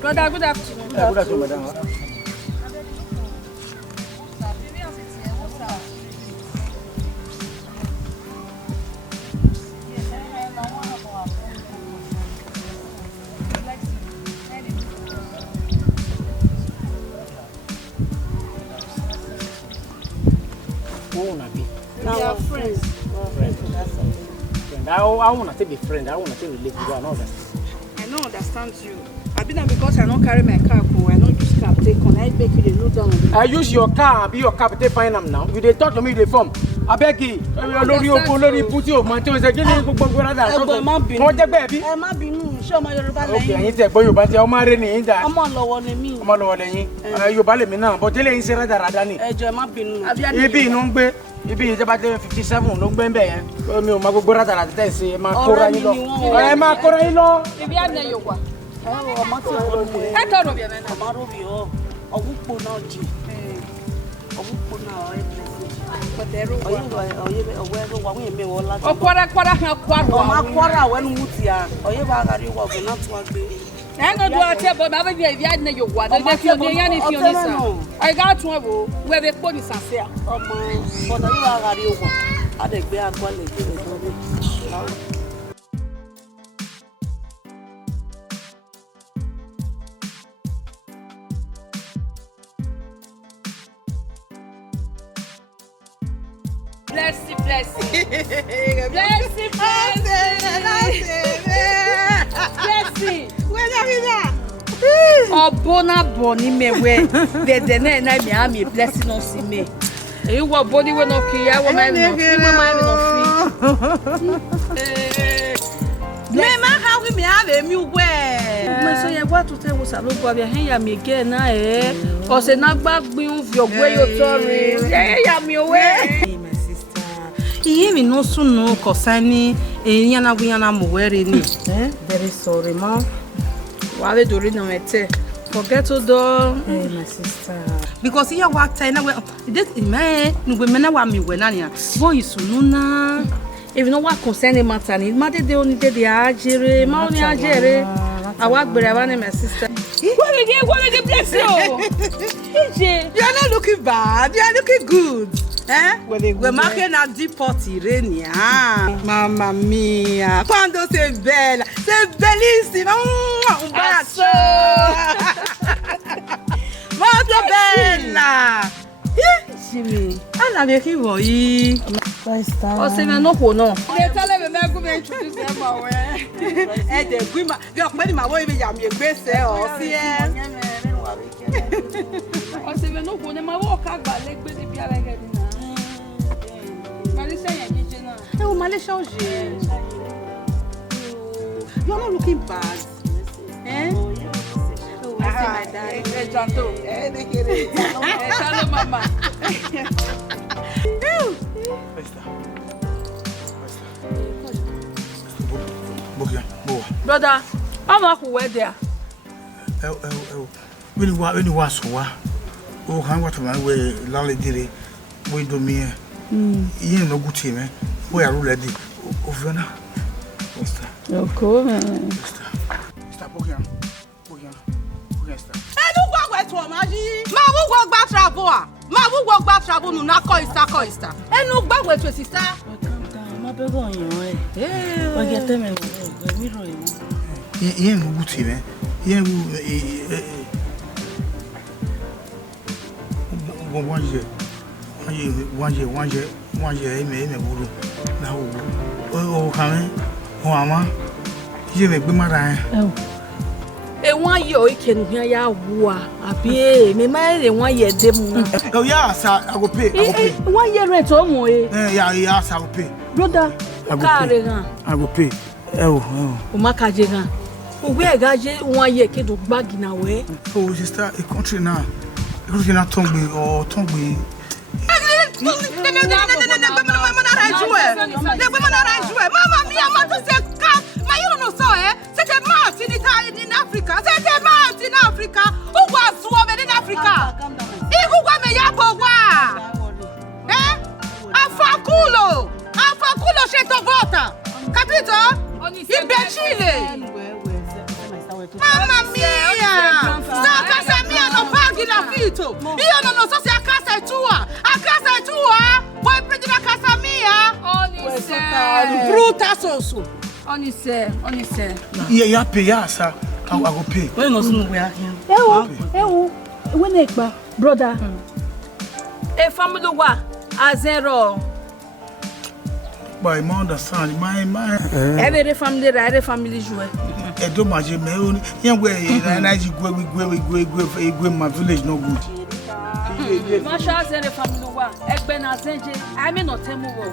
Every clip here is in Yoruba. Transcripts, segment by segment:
Brother, good afternoon. Good afternoon, madam. We are friends. I want to be friend. I want to relate with you and all that. I don't understand you. I been because I don't carry my car. I don't use car. Take on. I beg you to look down. I use your car. Be your car. Take find them now. You they talk to me the form. I beg you. Lori put you. Man, tell us again. What the baby? I'm not being show my Yoruba. Okay, you say boy, but you're married in that. I'm on low on me. I'm on low on you. You bale me now. But tell you say rather radani. I'm not being. You be no be. You be about 57. No be be. Me o mago brother at that say ma kora ilo. Eh ma kora ilo. If you are na yowa. Oh, ma ti o. E to ro bi na. Ma ro bi o. Ogupo na ji. Ogupo na o e blessing. Okwara ha kwaro. O ma kwara when mutia. Oye ba gari wo be na to agbe. I go do a table, but I be na yowa. The yan if you listen. I got to go where the police are say. Oh man, but you are gari wo. I dey gbe agwa le gbe. Blessy. Obona boni mewe de na mi ami blessing on si me. E wo boni we no kiya wo ma no fi me ma how we me have mi we me so ye wa to te wo salo gbo bia hen ya mi ge na o se na gbagbe un fi ogwe yo tori ya mi owe. Iye mi no sunu kosani eyan na mo were ni. Very sorry ma. Wa be dori na mete. Forget to do. Hey, my sister. Because here what time now? This man, no we na wa mi we na nia. Boy sunu na. If no what concern matter ni, ma de only de ajere, ma oni ajere. Awa gbere wa ni my sister. What we bless you. You are not looking bad. You are looking good. We're marking a deep potty, Renia. Mamma mia. Quando sei bella. Sei bellissima. Un bacio. Molto bella. Jimmy. Alla mia che vuoi? O se me no no. Le tale me go me introduce them awe. De guima. Yo pe ni ma wo ibe ya mi gbese o si e. O se me no ne ma wo ka gba le gbe ni bi ara ge ni. Malaysia yan jeje na. Malaysia oje. You're not looking bad. Oh, I see my dad. Janto. Hello, mama. Brother, how much we there? When you was so, oh, how what my way, Lolly did it. We do me. You no good team, we are ready. Over no cool, man. Stop here. Ma wo gba travel ah. Ma wo gba travel nu na ko ista. Enu gba we to sister. Ma be go yan o get tell me we ro yin. Yen no good team, yen one year me buru na o kan o ama je me gbe mara one year o ikenu ya wo abi me ma re one year dem na. Oh yeah, sir, I go pay. 1 year rent o mo Yeah, sir, I go pay. Brother, I go pay. O ma ka je gan. O we ga je 1 year ke do gbagi na we. Oh sister, a country now. Because you not tongue. Mamma mia, ma tu sei ma io non lo so, siete morti in Africa, siete morti in Africa, uguale suove in Africa, e uguale me yapo qua, affanculo 100 volte, capito? Imbecille! Brutal so. Only say. Yeah, pay sir. I go pay. When no soon we are here. When ekba brother. A family wa a zero. But I understand. My. Every family joue. I don't imagine me only. Yeah, where I go my village no good. Masha zere family wa. Ekbe na zenje. I mean not temu wo.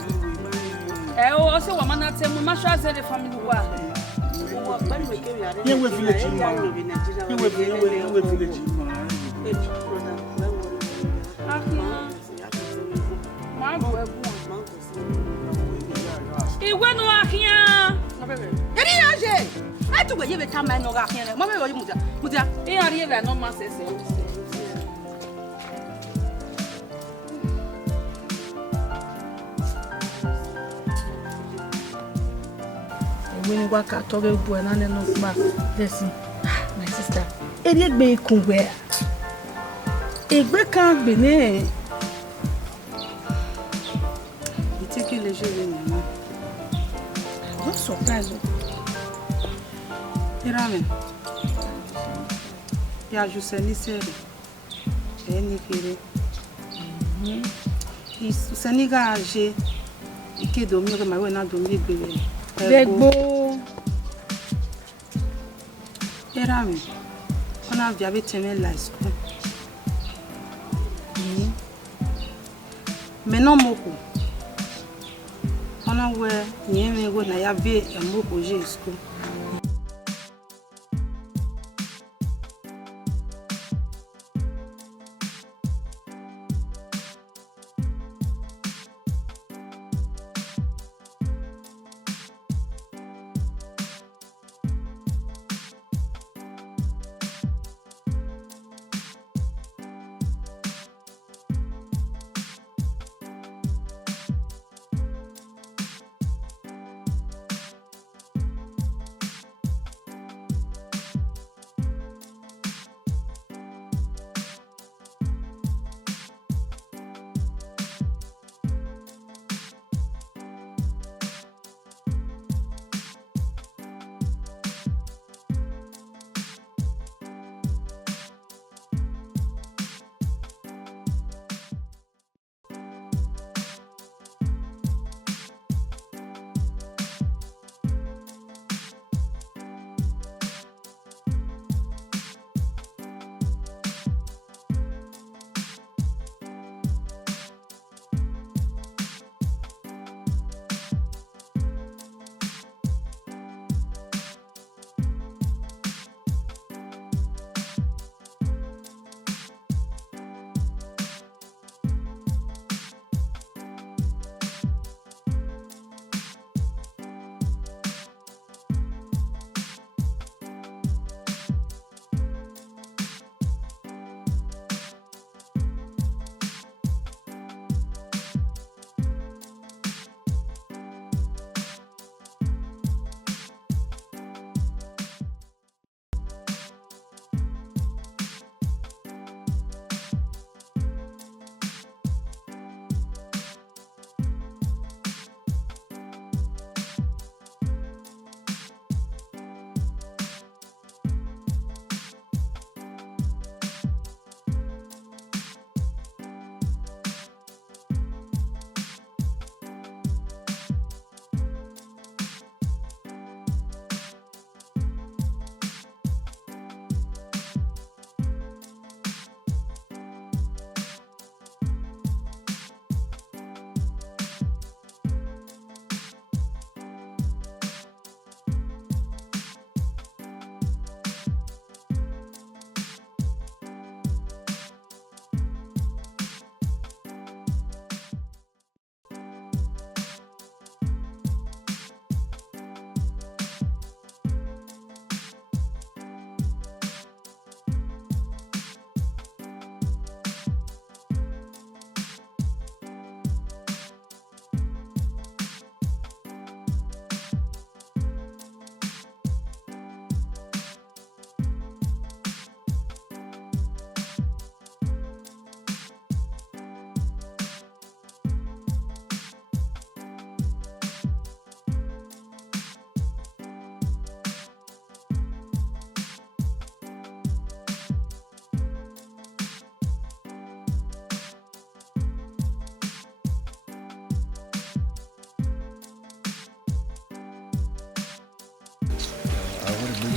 Also woman na temu Masha zere family wa. Yeah, we village. Yeah, we village. Iwe no ahia. Yeri anje. I to we time no ga ahia. Mama we mutia. E ari e no ma sese. When you work at Togo Buena no back. Listen, my sister. Eri egbe kunwe. Egbe kan Benin. Take it léger, maman. Don't surprise. Irame. Ya juseni sere. Eni kere. Seniga age. Ike domi ke mawe na domi gbere. Begbo. Irame. Ona via be teme la school. Maintenant moko. Ona we nyeme go na ya be moko je school.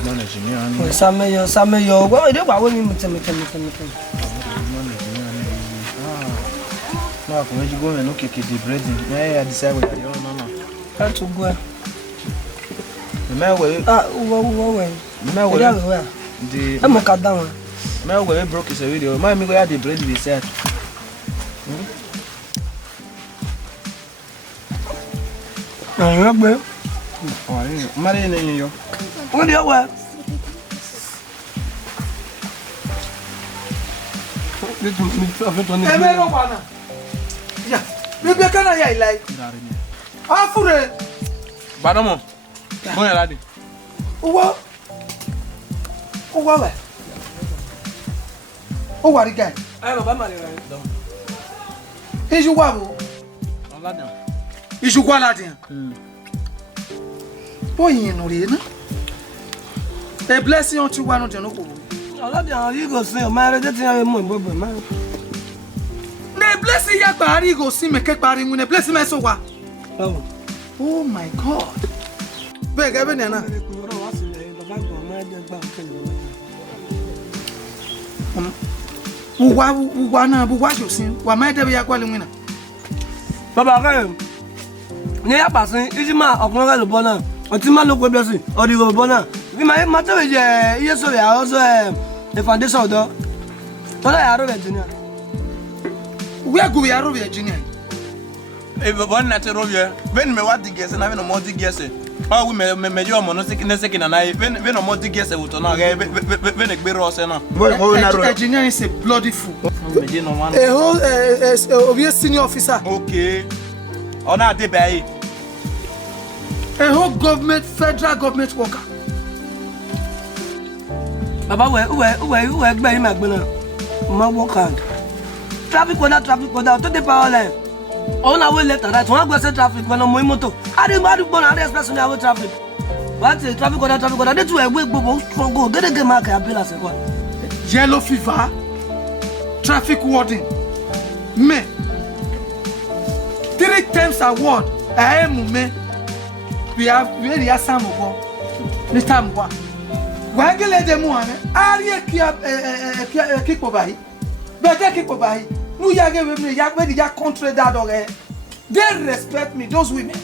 manage me and some yo what do I want me to no I can go and okay the bread I decide what you no how to go the man way the I'm cut down man way broke his video my me go the bread they said I'm Marry in you. what do you want? Yeah, you be kana ya like. Afure. Badamo. Bon ya ladi. Uwa. Uwa we. Uwa ri guy. Ai baba mari ra do. Iju wa bo. Oladan. Iju kwa ladin. Boyin no re na. A blessing on you one no no ko. Oladan you go say my re dey tin mo bobo ma. Ne blessing ya gbari go si me ke gbari mu ne blessing me so wa. Oh my God. Beg ebe na. Uwa na bu wa josin. Wa ma de be ya kwale mu na. Baba ka ni ya pasin ijima okun re lo bona. O ti ma lo ko blessing. O di go bona. Bi ma te we je iye so ya also the foundation do. Ola ya ro Virginia. Where go ya ro Virginia? Bon na te rovie. Ben me wa digese na be no mo digese. Ah we me yo mo no sekina na ben no mo digese wuto na ga ben e gbero ose na. Virginia is a bloody fool. A whole obvious senior officer. Okay. Ona de bayi. A whole government, federal government worker. Baba we gbe yi ma gbe na. Ma work hard. Traffic order to the power line. On our way left and right, one go say traffic when no motor. I didn't go na express me about traffic. What is traffic order? They two we go strong go. Get mark appeal as what? Yellow fever. Traffic warden. Me. 3 times award. I am me. We have really a some go. This time go. Why get let them one? Are you keep over here? Better keep over here. No, you give me, you country that okay. They respect me, those women.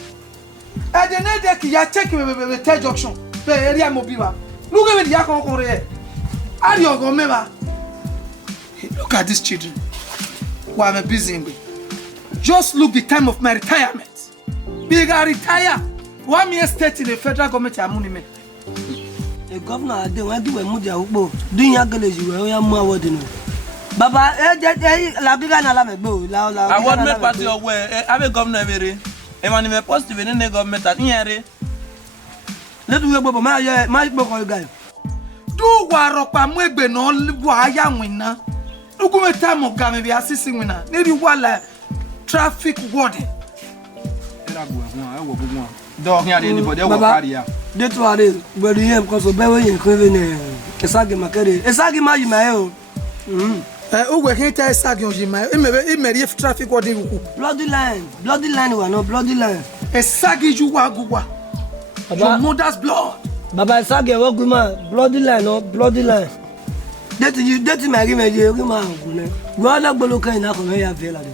And then they check me with the junction. The area mobile. Look at me, you come here. Are you going to look at these children? Why I'm busy. Just look the time of my retirement. Big I retire. 1 year state in the federal government money. The governor they want to move their ubo. Doing your college, you are more awarding. Baba, la biga na la me gbo la. Award me party owe ave governor mere. E mani me positive in the government at here. Let we gbo ma ye ma gbo ko guy. Do wa ropa mu egbe no wa ya winna. Nugu me time of game be assisting winna. Need wala traffic warden. Era bu ahun e wo gbogbo. Do hin ade anybody e wo carry ya. Dey to are but him cause be we yin ko ne. Esagi makere. Esagi ma yi ma e o. We can't tell Sagi on Jima. It traffic or bloody line we no bloody line. A Sagi you wagua. Your mother's blood. Baba Sagi waguma bloody line no bloody line. That my give me you ma gune. We all go look in akome ya feel like.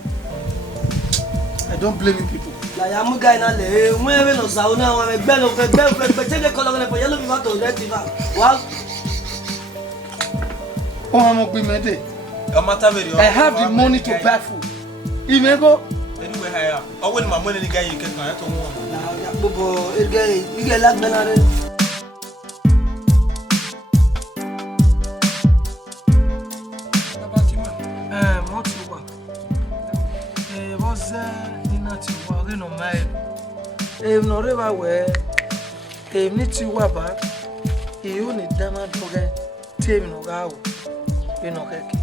I don't blame you people. La ya mu guy na le we no sa una wa me gbe no gbe change color le for yellow fever to red fever. Wow. Oh, I'm going to I have the money to buy food. You may go anyway higher. I want my money guy you can buy to one. Bobo, you get like banana. What you want? Was dinner to work in my if no river where if need to work back, you need them and forget. Team no go. Keki.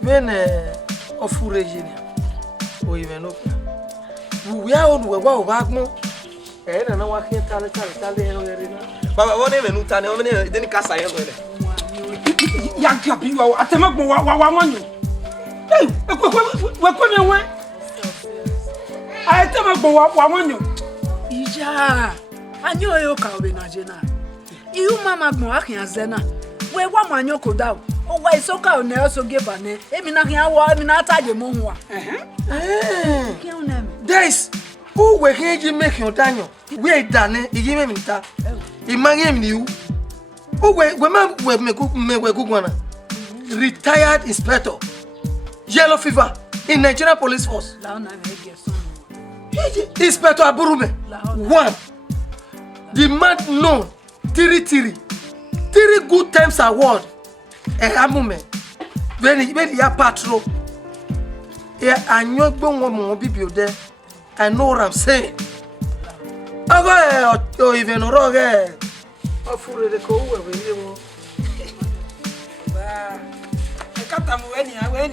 When of Regina, or even up. We are on the wow back more. And I know what can't tell it. But what even Nutan, then Casa. Young Cappy, you are at the Mako. Hey, what come away? I tell my boy, what want you? Ija, I knew you can be Najena. You mama mo akin azena. We wa manyo koda. O wa isoka o na so give ane. Emi na hia wa emi na ataje mo ho a. Guys, who we can you make your Daniel? We done it, you give me that. Imagine you. Who we make one retired inspector. Yellow fever in Nigerian police force. Inspector Aburemien. One. The man known. Three good times award. Amume. When he patrol. Yeah, I know one be there. I know what I'm saying. I go even wrong. I feel the cold with you. Kata muweni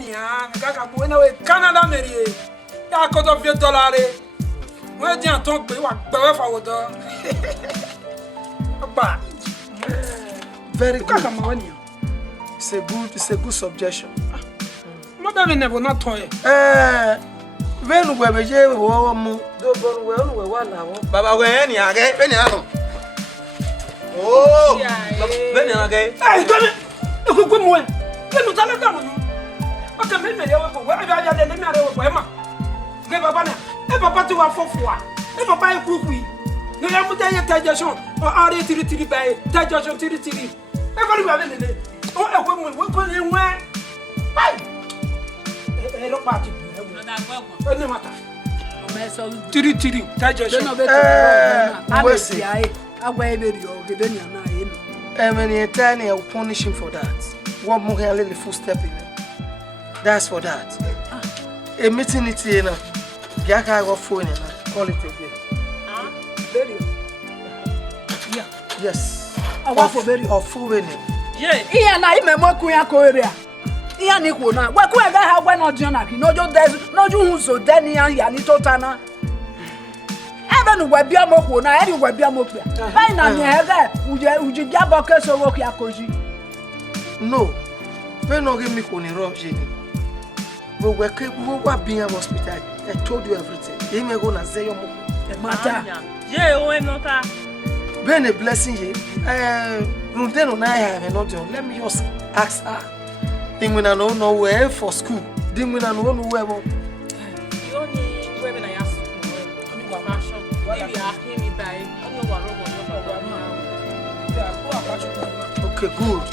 ya kaka muweni we Canada meri ya ko to $20 we di an ton pe wa gbe fa wo do pa Very good. kaka muweni It's a good suggestion. mo be me never not toy When we beje wo mu do bon we wa na wo. Baba we ni age, be ni ano. Oh. Be ni age. eh go me ko ko mo we no tale da mo o ka me me ya we ya de me are we ma ge baba na e papa ti wa fofua e papa e kuku no ya mu ya tajason o are tiri bai tajason tiri e ko ri wa le le o e ko mo we ko le nwa ai e ro pa ti e ni mata tiri tajason We see. Agwa eberi o gebe ni ana e no. When you tell me, I will punish him for that. One more can let the full step in. That's for that. A meeting it here now. Gaka go phone now. Call it again. Beri. Yeah. Yes. Awa for beri. Of full winning. Yeah. Iya na ime mo kun ya ko area. Iya ni ko na. We ku e ga ha gwa no jon na ki no jo des no ju hu so den ya ni totana. Ebe nu gwa bia mo ko na e ni gwa bia mo pia. Bai na mi he ga uji bia bo ke so wo ki akoji. No. We no give me koni wrong Jenny. We were being a hospital. I told you everything. He may go na say your Mata. Yeah, o nota. When a blessing ye. Rundeno na have not done. Let me just ask her. Thing when I know where for school. Thing when I know where. You only where na yasu. Oni kwa fashion. Maybe akin mi bai. Oni wa robo no. Okay, good.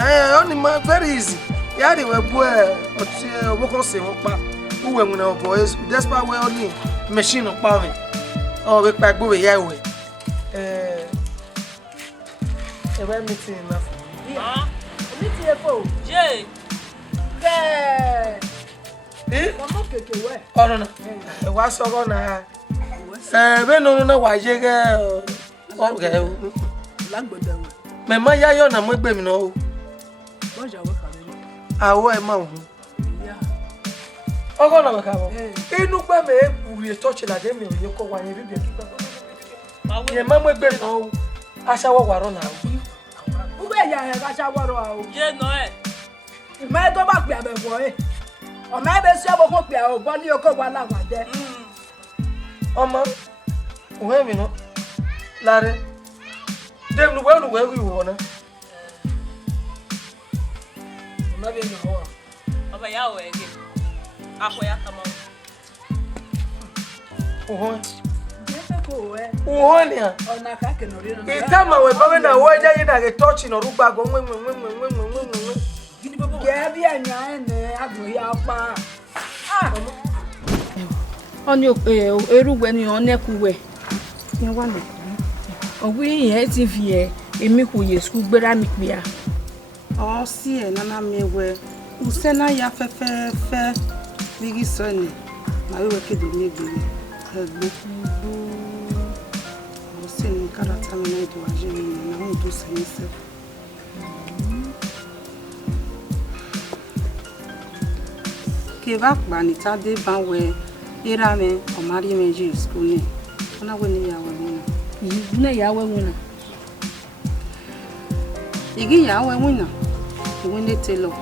Only man very easy. Yeah, they were boy. What can say? Who were when our boys? That's why we only machine of power. Oh, we back boy yeah we. We're meeting enough. Ah, Meeting for. je. Ke. Eh? Mo keke we. Oh no. What's so gonna? We no why you go. Okay. Langboda we. Me ma ya yo na mo gbe mi no. Bonja we ka le. Awo e ma hu. Yeah. Ogo na ka bo. Inu gbe me we touch la de mi o ye ko wa yen bi bi. Ye ma mo gbe no. Asawo waro na. Ugbe ya he ka shaworo a o. Je no e. Me to ba pe abefo e. O me be si abo ko pe o bo ni o ko wa lawa je. Omo. We mi no. Lare. Dem no we wi wo na. Ma be ni ho. Aba ya o ege. Akwa ya kama. Oho. Ko we. Oho ni a. Ona ka ke no ri no. Itama we ba na wo ja yi na ge touch no rugba go nwe. Ge bi anya ene agbo ya pa. Ah. Oni erugwe ni onekuwe. Ni wa le. Ogwi yen ti fi e emi ko ye school gbera mi pe a. o si e nana mewe usena ya fe bigi soni na we ke do megbere egbo o se ni karata mi na do aje mi na hun to se ni se ke va pa ni ta de ba we era me o mari meji school ni ona we ni ya we ni Na ya we wona. igi ya we wina iwe ne telo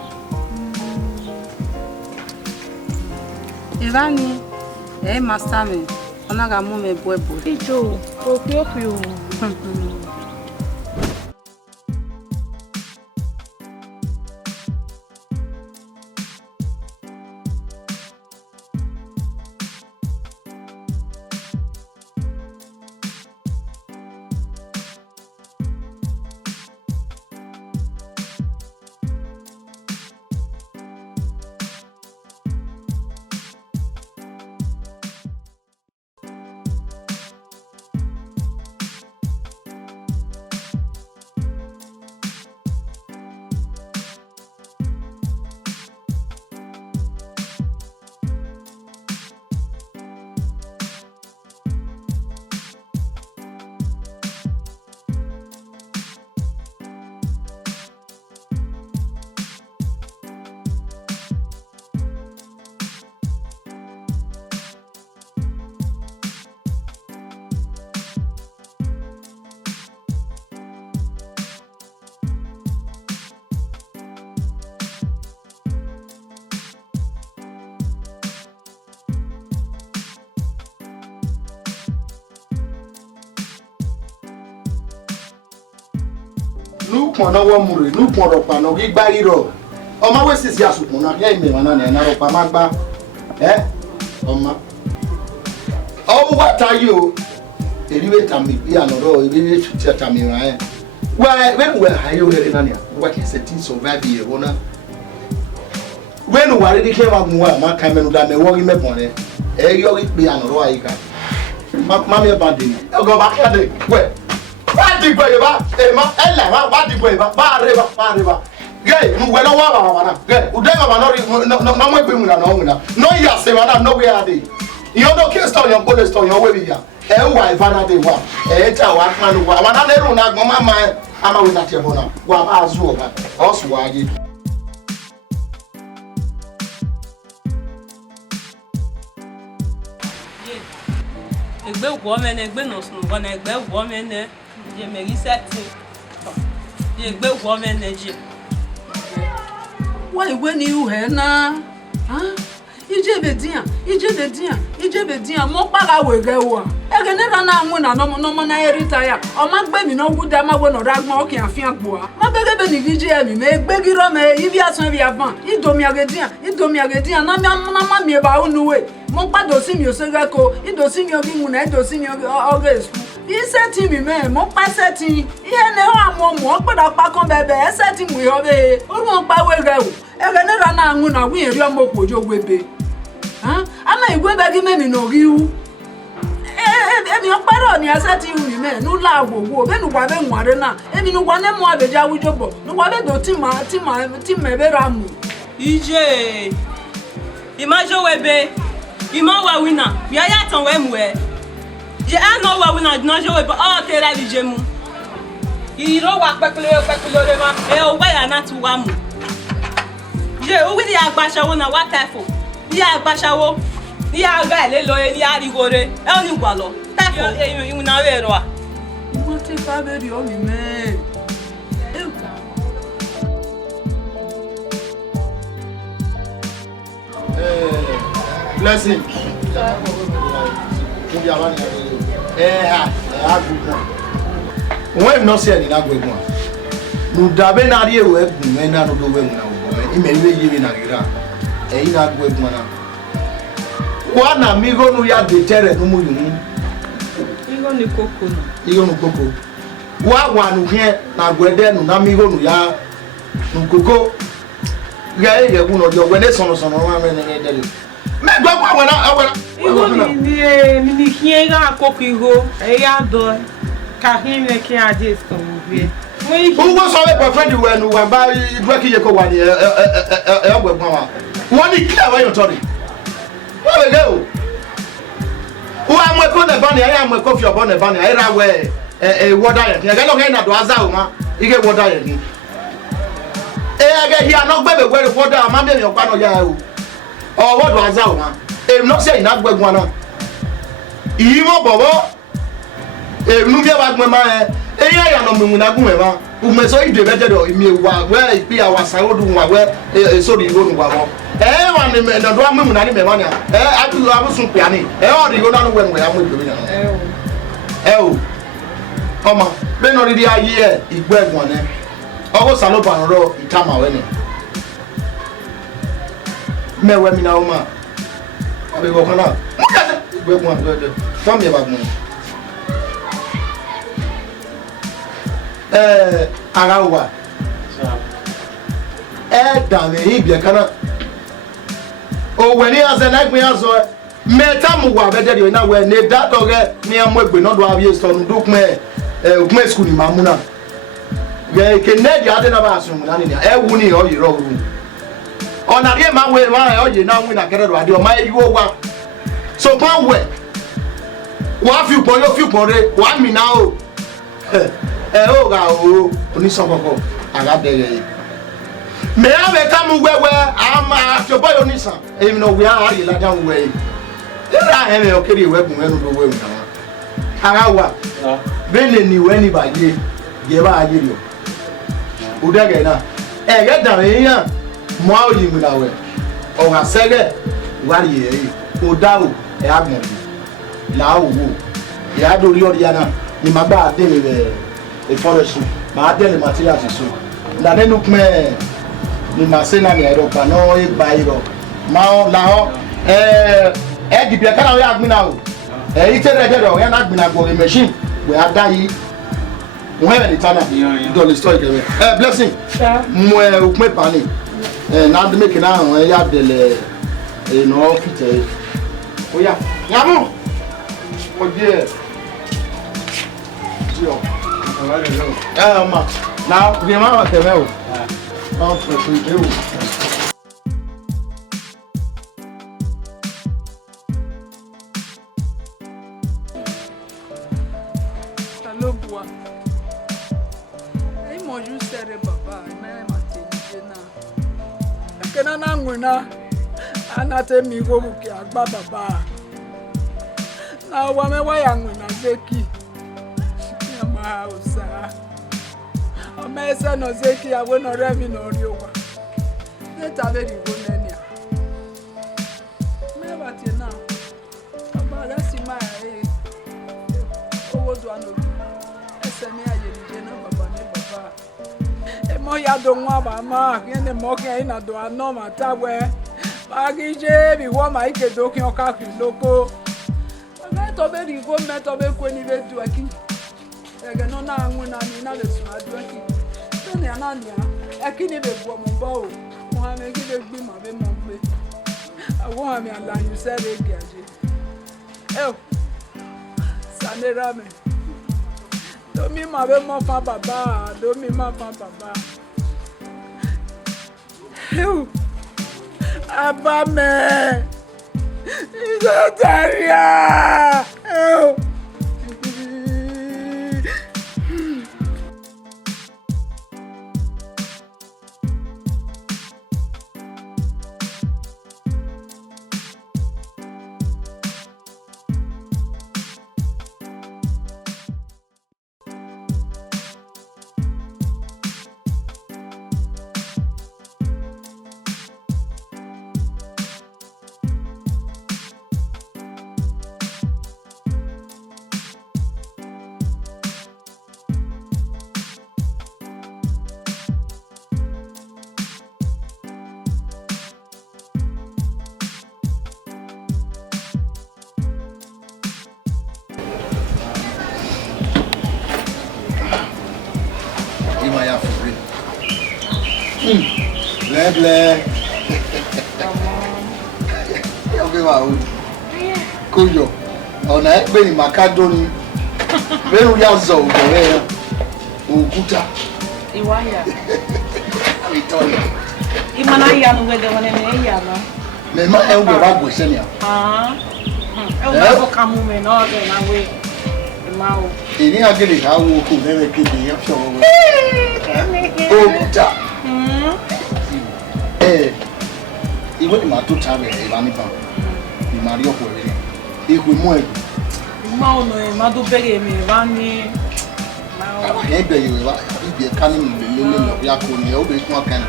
Ivani master me ona ga mu me boy Ijo, o pe o. nu kono wo mure nu kono pa no gba iro o ma we sisi asukun na ya ime wana na ro pa magba o ma o what are you eriwe tami bi anoro eriwe tutia tami wa when we hayo here na nia what can setting survive here wona when we already came up ma kan menu da me wo me pon yo bi anoro ayika ma me bandini go back here we ba di gbe ba ma ele ba di gbe ba reba Gay, no when I want to Udanga no way bring na no ya se wana no way ade. You no case stone your police stone your way ya. Why vana de wa. Ta wa kan wa. Wana na ru na mama ama we na tie bona. Wa azu oba. Osu wa age. Egbe wo me na egbe no sunu wa na egbe wo me na je me reset. Je egbe wo me na je. Why when you here na? Ijebe dia mo para we ge wo. E ge ne na anwu na no na retire. O ma gbe mi no guda ma we no ragbon o ki afin agbo a. Ma bege be ni gije mi me gbe giro me ibi asan bi aban. Idomi agedian na ma mi ba unu we. Mo pado si mi o se ge ko. Ido si mi o bi mu na ido si mi o ge school. Iseti mi me mo pa seti. Iye ne ho amomo o pada pa kan bebe eseti mu yo be. O mo pa we ge o. E ge ne na anwu na wi eri omo ko jo gbebe. Ama igwe begi me mi no riu. Emi oparo ni aseti wi me nu la agbogo be nu gwa be nware na. Emi nu gwa ne mo abeja wujobo. Nu gwa be do ti me be ramu. Ije. Imajo webe. Imo wa wina. Bi aya tan we mu e. Je no wa wina no jo webe o te ra bi je mu. Iro wa pekule re ma. O wa ya na tu wa mu. Je o wi di agbasawo na wa typho. Ya agbasawo. Ya ga ile lo ni ariwo re. E oni gwa lo. Typho e na we ro a. Mo ti fa be ri o mi me. Blessing. When no say ni na gbegun. Nu dabe na ri ewe egun me na no do we na wo. Ime iwe yiri na gira. Eyin na gbegun na. Wa na mi go nu ya de tere no mu yun. Igo ni koko no. Igo nu koko. Wa nu hie na gwede nu na mi go nu ya nu koko. Ya e gun no jo we ne sono wa me ne dele. Me gba kwa wona. Igo ni hie ga koko igo. E ya do. Ka hie me ki aje sto mu bi. Who was our boyfriend when we were by Draki Yako one year? One is clear where you're talking. Where we go? Who am I going to bunny? I am a coffee upon a bunny. I wear a water. I got no hand at Wazama. You get water. I get here, no baby, where the water, I'm under your panel. Or what was Zama? I'm not saying that with one. Imo Bobo. If you get my man. Eya no mu na gun eba u me so ide beje do mi wa we ipi awasa odun wa we so ri go nu wa bo wa ni me do amu na ni me ma ni atu abusun pe ani o ri go na nu we ya mu ibe na o omo be no ri aye igbo egbon ne owo saloba ro itama we ni me we mi na o ma abi go kana mu ja igbo egbon do fam ye ba gun Arawa. Dame ibia kana. O weni aze na gbe azo. Meta mu wa beje de na we ne da to ge mi am egbe no do abie so no do kuma kuma school ni mamuna. Ge ke ne di ade na ba asun na ni wu ni o yiro ru. Ona rie ma we ma o ye na wu na kere do ade o ma yi wo wa. So pa we. Wa fi po yo fi po re, wa mi na o. O ga o oni so koko aga bere me ave ka mu wewe ama fi boy oni san e mi no we ari la dan we era he me o kiri we gun enu do we na ara wa Benin ni we ni ba ye ba ye ri o de ge na e ge dan yan mo a yi mi na we o ga sege wa ri ye o da o e agbon la o wo ya do ri ori yana ni ma gba de mi be ìfọ́rẹ̀sùn ma dele material so la ne look me ni ma se na mi ero pa no e gba iro ma la ho di bia kana we agbina o ite de do we na agbina go machine we ada yi we have the tana do the story ke blessing mo ukme pani na de make na ya dele no kite oya yamu oje yo ma now we ma wa teme o on for you hello boy ai mo ju sere baba na ma te ni na ekena na nwena anate mi go buki agba baba na wa me wa ya nwena zeki ya ma usa o me se no zeki ya we no re mi no ri owa ne ta be ri go neni a me ba ti na baba la si ma owo do anu ese mi aye ni je na baba ni baba e mo ya do nwa ba ma kini mo ke ina do ano ma ta we bagije bi wo ma ike do kin oka kri loko me to be ri go me to be ko ni be du aki ege no na anwu na ni na le sun adu aki to ni ana ni a aki ni be bu mo ba o mo ha me ki be gbi ma be mo gbe awo ha mi ala yu se be gi aje sanera me do mi ma be mo fa baba do mi ma fa baba Abame, Isotaria. Ble. Yo be wa o. Koyo. Ona egbe ni makadoni. Beru ya zo o re. Okuta. Iwaya. Ami tole. Imana ya no we de wona ne ya no. Me ma e wo ba go se ni a. E wo ba ko kamu me no de na we. Ma o. Ini agele ha wo ko ne me kidi ya so wo. Okuta. Iwe ni ma to chave e ba ni ba. Ni Mario ko re. Iwe mo e. Ma o no e ma do bere mi ba ni. Ma o. E be yo wa ibi e kan ni le lo ya ko ni e o be tun akan.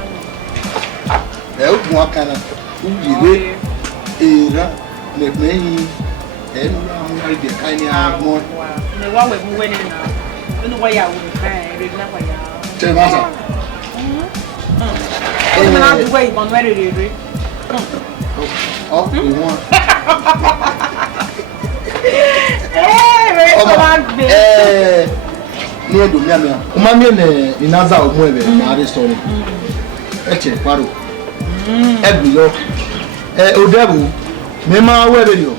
E o tun akan. Ujiwe era le meyin e no ma ibi e kan ni a mo. Ne wa we mu we ni na. Enu wa ya wo kan e re na wa ya. Che ma sa. Enu na du we ibon we re. Oh, you want? Ni edo mi amia. O ma mi ne inaza o mu ebe na re story. Eche paro. Ebu yo. O debu. Me ma we be yo.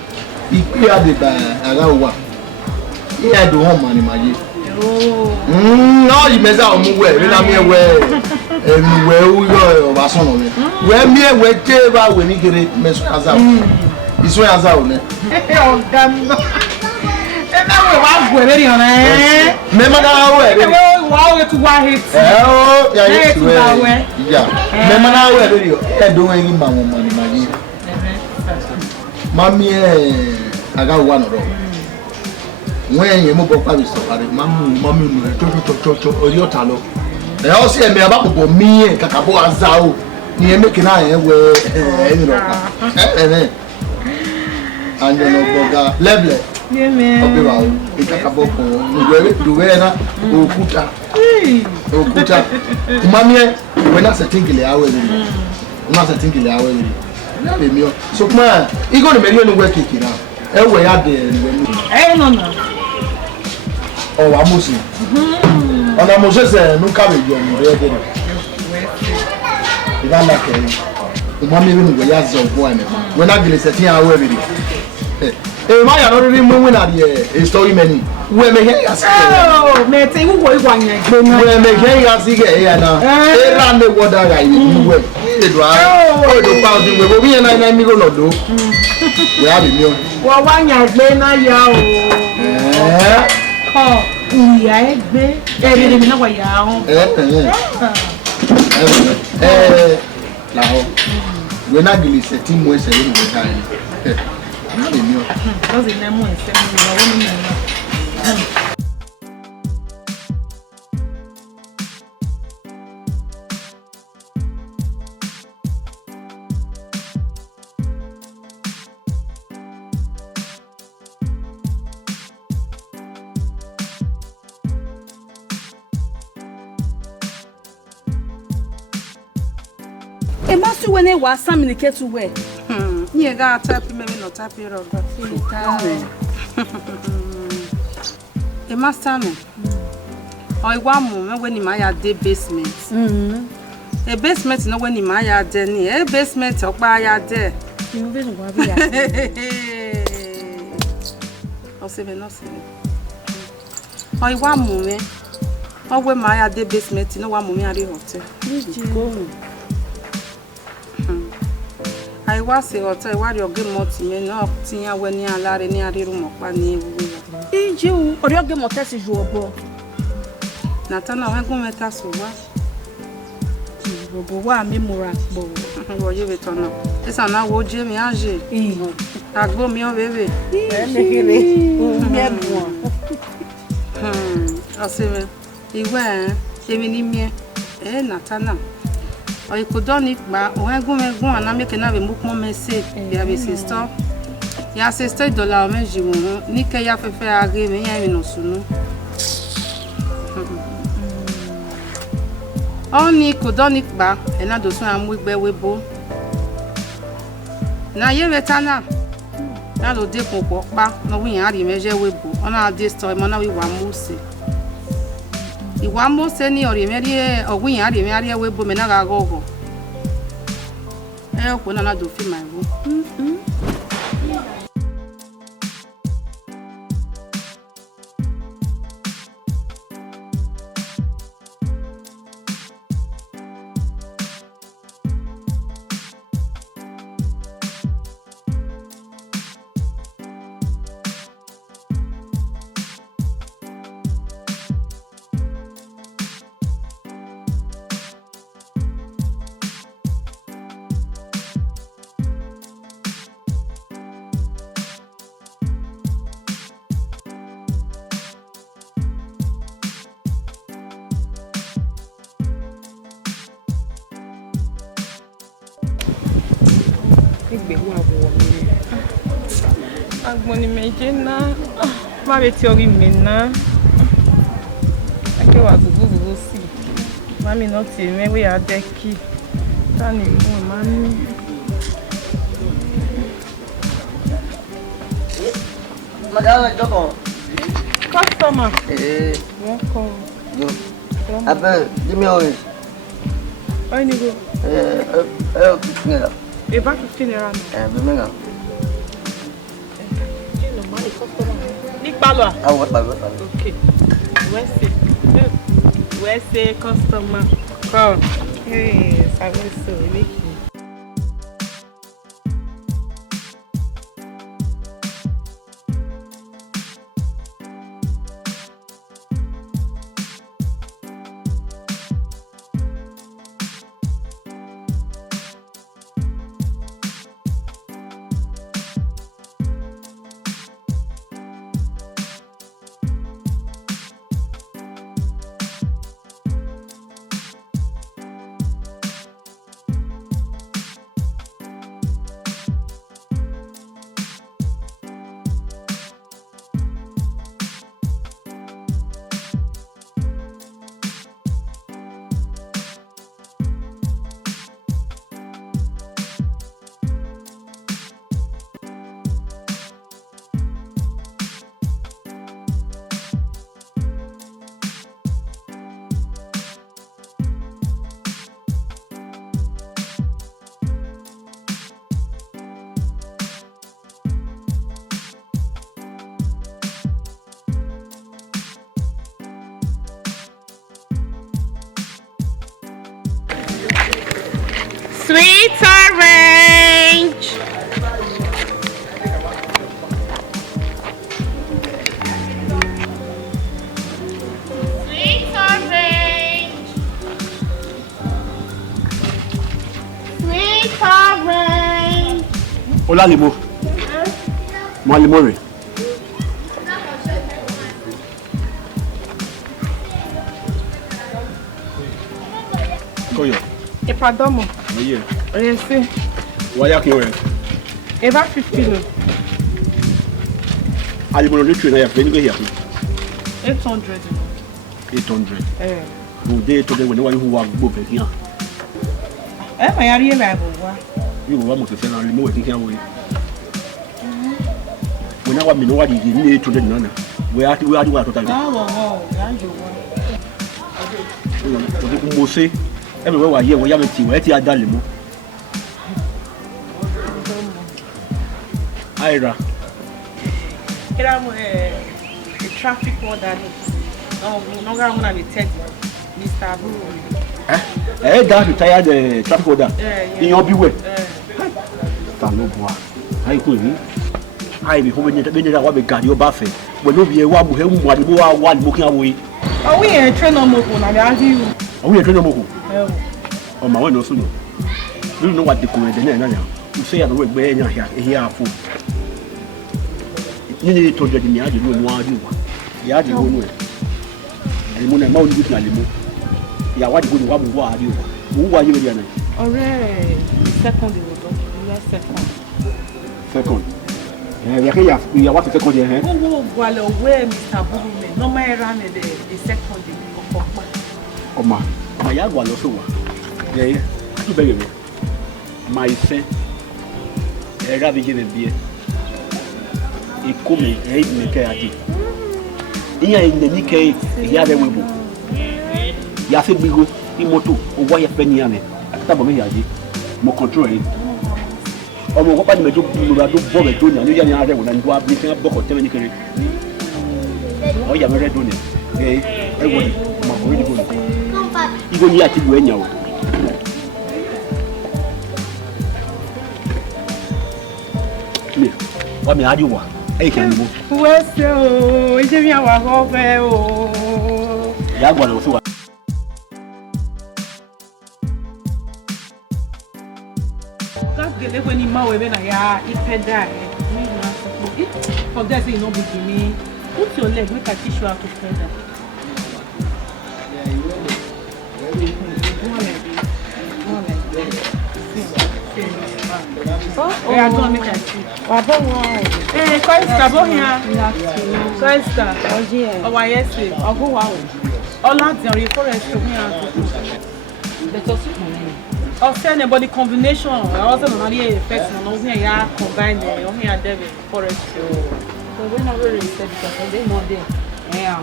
Ipe ade ba ara wa. I edo hon ma ni maye. No, you meza o mu we. Me na mi we. We o yo o ba so no me. We mi e we te ba we ni gere me so aza o. Iso aza o ne. O dam. E na we wa gwe be yon eh. Me ma na we. E wa we tu wa hit. O ya hit we. Ya. Me ma na we be yo. E do wen ni ma mo ma ni ma ni. Mami aga wa no ro. When you move up with somebody, mammy, to ori otalo. E o si e me aba popo mi e kakabo azao. Ni e make na e we you know. And you know boga level. Yeah, man. Okay, wow. Ikakaboko. Duwe na okuta. Okuta. Umamie wena setingile awe ni. Una setingile awe ni. Na be mi o. So kuma igo ni meri enu we kiki na. Ewe ya de ni. No. Oh, amusi. Ona Moses no ka be yo ni re de. Ida la ke. Umamie we ni we ya zo bo ene. Wena gile setin awe ni. My I already moving at the story many. Where me here as oh, me say who go one year. Where me here as here na. E ran the water guy you way. E do oh do pound we we na mi go no do. We have me. Wa one year gbe na ya o. Oh, iya egbe. E mi na wa ya o. La ho. We na gili setting mo se ni we time. Doesn't name one E ma su wene wa sam ni ketu we. Nye ga tap me no tap ro ga. E ma same. O igwa mu me we ni ma ya de basement. E basement no we ni ma ya de ni. E basement okpa ya de. You be no wa bi ya. O se be no se. O igwa mu me. O we ma ya de basement no wa mu me ari hotel. Go. I was a hotel where you get multi men up tia when you are in a room of Pani. You or your game of test is your book. Natana went home at us over. Boboa memorable. What you return up? It's an hour, Jimmy Angie. I go me on baby. I say, he went, even me, Natana. Or you could don't eat back when go and I make another book more message. You have a sister. Ya sister $1 meji won ni ke ya fefe age me yan mi no sunu. Oni ko don ni pa e na do sun amu igbe webo. Na ye vetana. Na lo de kun po pa no wi yan ari meje webo. Ona de story mo na wi wa mose. Iwa mose ni ori meri ogun yan ari me ari webo me na ga gogo. E ko na do fi my wo. Agboni meje na ma be ti ori me na ake wa zuzu si mami no ti me we adeki tani mo mami Madame Joko. Customer. Welcome. Good. Après, dis-moi orange. Au niveau. Et va tout finir là. Maintenant. Nick Balwa. Ah ouais, pas. Ok. Ouais, c'est customer. Come. Hey, ça va se Nick. Sweet orange. Sweet orange. Sweet orange. Hola limo. Mo limo re. Koyo. E padomo. Oye. Esse. Waya ki ore. Eva 15. Ali mo lo tu na ya fe ni go here. 800. 800. No day to day when you who work both here. My area level. You will want to sell and remove it here. When I want me know what you need to the nana. We are to total. Oh, say everywhere I hear we have a tea, where tea dalimo. Ira. Here I'm a traffic warden. No, I'm going to be Teddy, Mr. Aburemien. That retired traffic warden. In your beware. How you could I be hoping that many of guard your buffet. When you be a one who one looking away. Oh, we ain't train no more. I you. Oh, we are train no more. Oh, my one no sooner. You know what the command now. You say I'm going to here for. You need to get me out of the room while you are the one way. And when I'm out with Nalimu, you are what you want to do. Who are you again? Already, second, second. You are what the second year. Oh, while away, Mr. Aburemien, no matter the second year. Oh, my young one also. Yeah, too big. My son, a ravaging beer. It come hate me care. Here in the Nikkei, the other way. Yafi Bigo, Imoto, or why a penny on it. Tabomi, more controlling. Or what I may do, Bobby Junior, and you are when you are making a book of Temenicary. Oh, you are very doing it. Eh, everybody, my really good. Even yet, you went out. What may I do? I can move. Well, so, is it our home? Yagua also. When you mow when I are, it can die. For that, you know, beginning. Put your leg, make a tissue out of feather. Oh, I don't make a see. Hey, Costa, go here. Costa. Oh, yeah. Oh, yes. Oh, go out. All out there, you forest to me. That's also or send about the combination. I also know the effects and all here combine the only at David forest. So we're not really said because they know there. Yeah,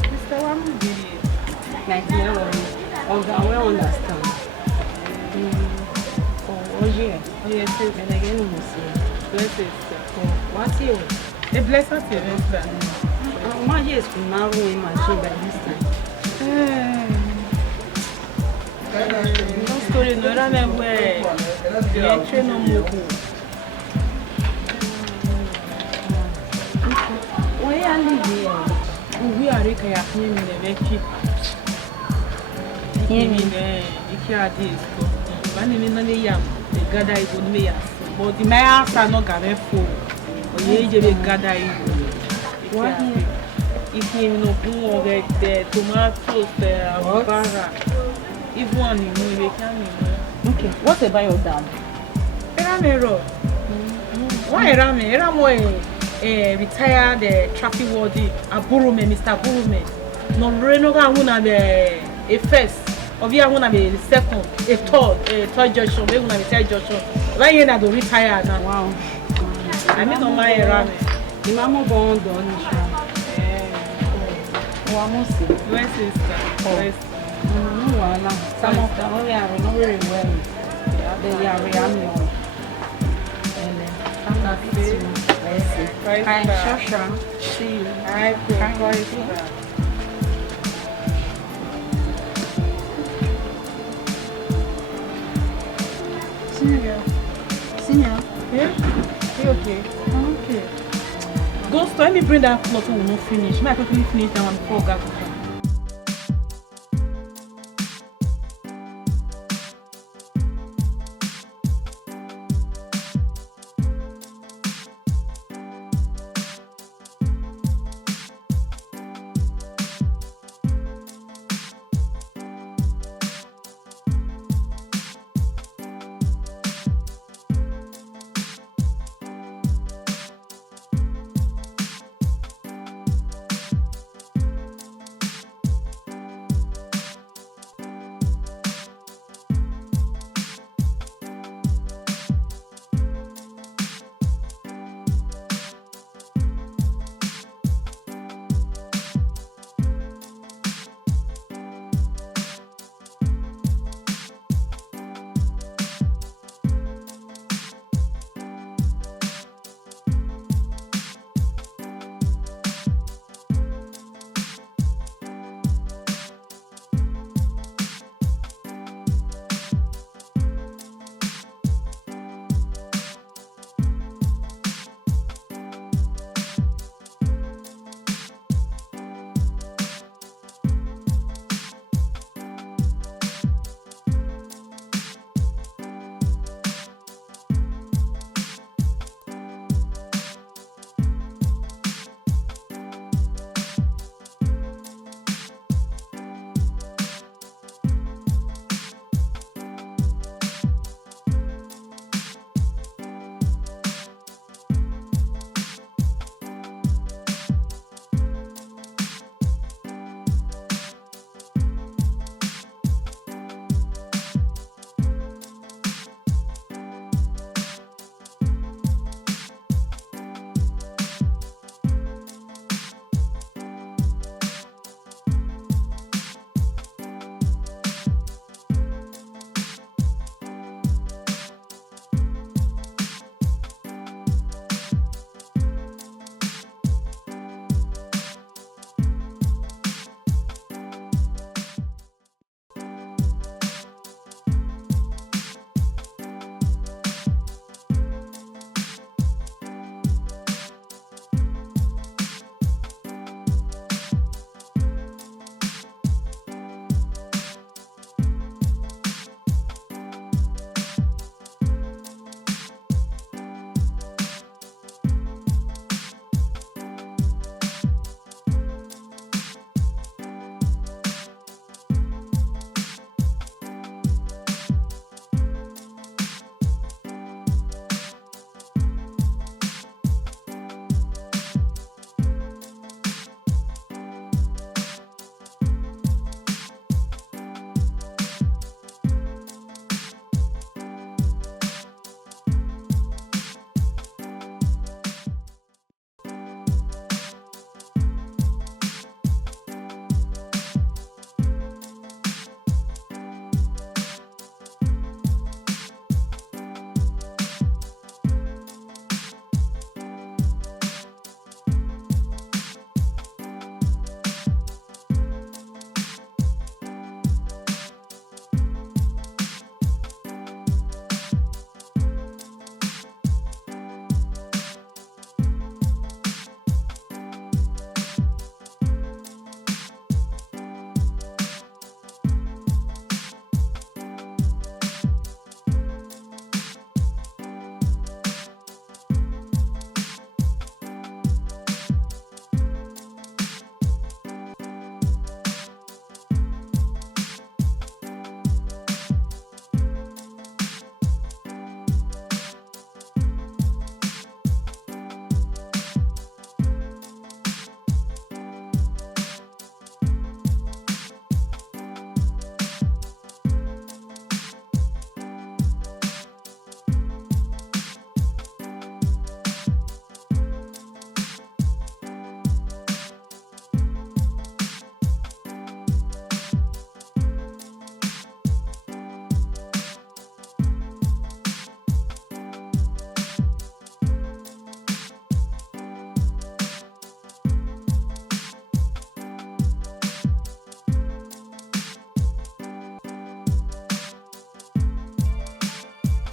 Mr. Wamudi, like you know, I will understand. Oh, yeah. Oh, yes, and again, bless it. What's you? A blessing, yes, my years from now in my shoe by this time. No story, no run away. You train no more. Why are you here? We are here. In the vecchi. In the Ikiadis. When you know the yam, the gather is on me. But the mayors are not gathered full. Or you gather if you know the tomatoes, the avocado. If one you know, we can. Okay. What about your dad? Ramiro. Why Ramiro? Ramiro retired traffic warden. Aburemien, Mr. Aburemien. No, no, no, a first. Or we are going to be the second, a third junction. We are going to be third junction. Why you not retired now? Wow. I mean, no, my Ramiro. The mama born done. Oh, I'm see. Where's sister? Some of them only are not very well. They are real. And let's see. I'm Shasha. See you. Senior. Senior? Yeah? You okay? I'm okay. Go store, let me bring that cloth we will not finish. May I quickly finish that one before God.